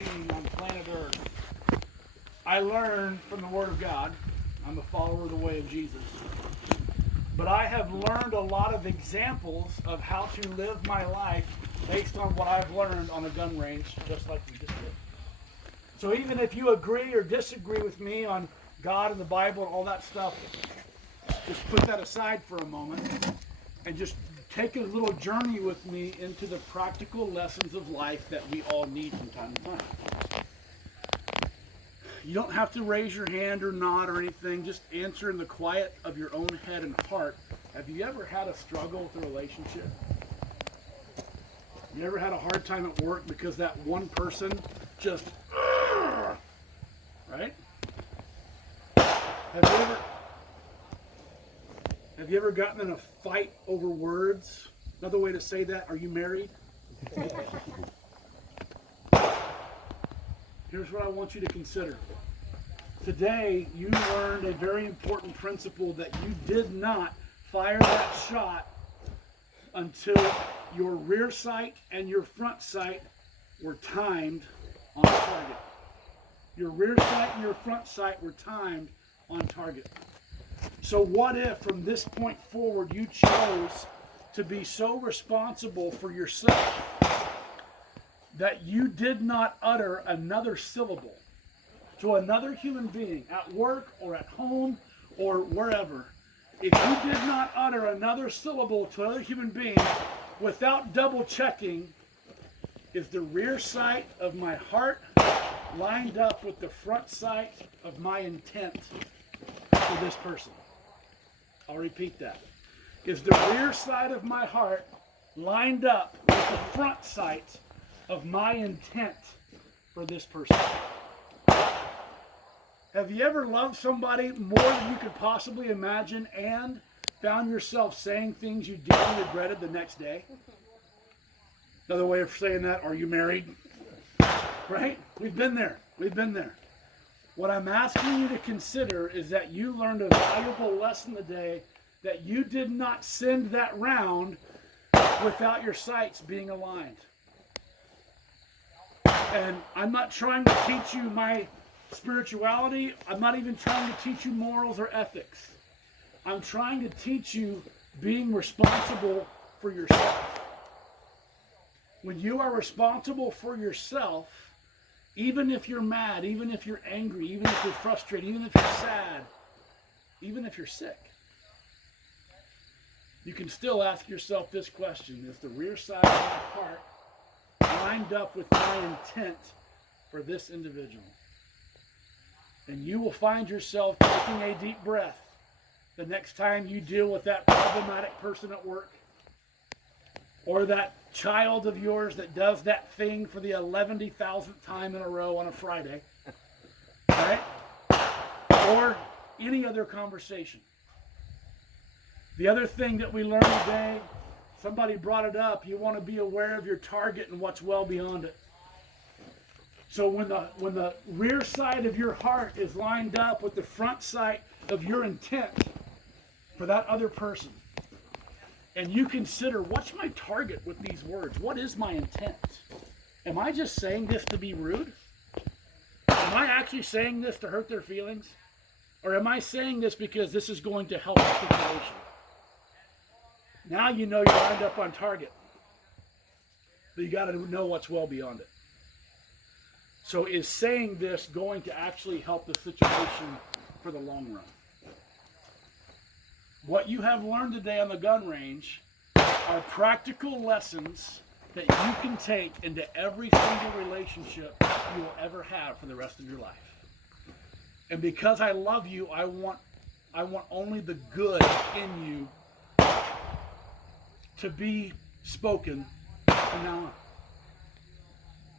on planet Earth, I learned from the Word of God. I'm a follower of the way of Jesus. But I have learned a lot of examples of how to live my life based on what I've learned on a gun range, just like we just did. So even if you agree or disagree with me on God and the Bible and all that stuff, just put that aside for a moment and just take a little journey with me into the practical lessons of life that we all need from time to time. You don't have to raise your hand or nod or anything. Just answer in the quiet of your own head and heart. Have you ever had a struggle with a relationship? You ever had a hard time at work because that one person just, right? Have you ever gotten in a fight over words? Another way to say that, are you married? Here's what I want you to consider. Today, you learned a very important principle that you did not fire that shot until your rear sight and your front sight were timed on target. Your rear sight and your front sight were timed on target. So what if from this point forward you chose to be so responsible for yourself that you did not utter another syllable to another human being at work or at home or wherever? If you did not utter another syllable to another human being without double checking, is the rear sight of my heart lined up with the front sight of my intent for this person? I'll repeat that. Is the rear side of my heart lined up with the front sight of my intent for this person? Have you ever loved somebody more than you could possibly imagine and found yourself saying things you deeply regretted the next day? Another way of saying that, are you married? Right? We've been there. We've been there. What I'm asking you to consider is that you learned a valuable lesson today, that you did not send that round without your sights being aligned. And I'm not trying to teach you my spirituality. I'm not even trying to teach you morals or ethics. I'm trying to teach you being responsible for yourself. When you are responsible for yourself, even if you're mad, even if you're angry, even if you're frustrated, even if you're sad, even if you're sick, you can still ask yourself this question: is the rear side of my heart lined up with my intent for this individual? And you will find yourself taking a deep breath the next time you deal with that problematic person at work, or that child of yours that does that thing for the 11,000th time in a row on a Friday, right? Or any other conversation. The other thing that we learned today, somebody brought it up, you want to be aware of your target and what's well beyond it. So when the rear side of your heart is lined up with the front sight of your intent for that other person, and you consider, what's my target with these words? What is my intent? Am I just saying this to be rude? Am I actually saying this to hurt their feelings? Or am I saying this because this is going to help the situation? Now you know you're lined up on target. But you got to know what's well beyond it. So is saying this going to actually help the situation for the long run? What you have learned today on the gun range are practical lessons that you can take into every single relationship you will ever have for the rest of your life. And because I love you, I want only the good in you to be spoken from now on.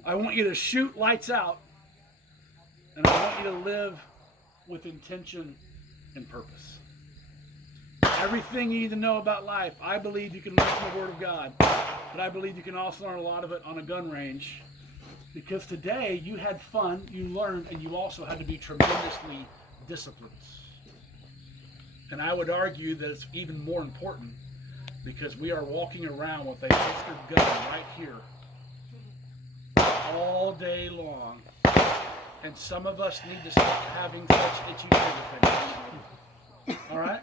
I want you to shoot lights out, and I want you to live with intention and purpose. Everything you need to know about life, I believe you can learn from the Word of God, but I believe you can also learn a lot of it on a gun range, because today you had fun, you learned, and you also had to be tremendously disciplined. And I would argue that it's even more important because we are walking around with a holstered gun right here all all day long. And some of us need to stop having such itchy trigger fingers. All right?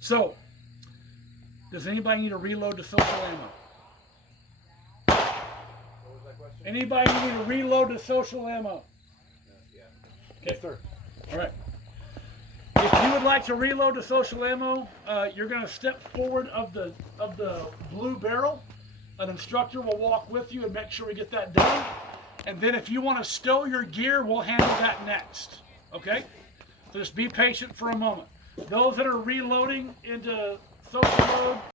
So, does anybody need to reload the social ammo? What was that question? Anybody need to reload the social ammo? Yeah. Okay, sir. All right. If you would like to reload the social ammo, you're going to step forward of the blue barrel. An instructor will walk with you and make sure we get that done. And then if you want to stow your gear, we'll handle that next. Okay? So just be patient for a moment. Those that are reloading into social mode,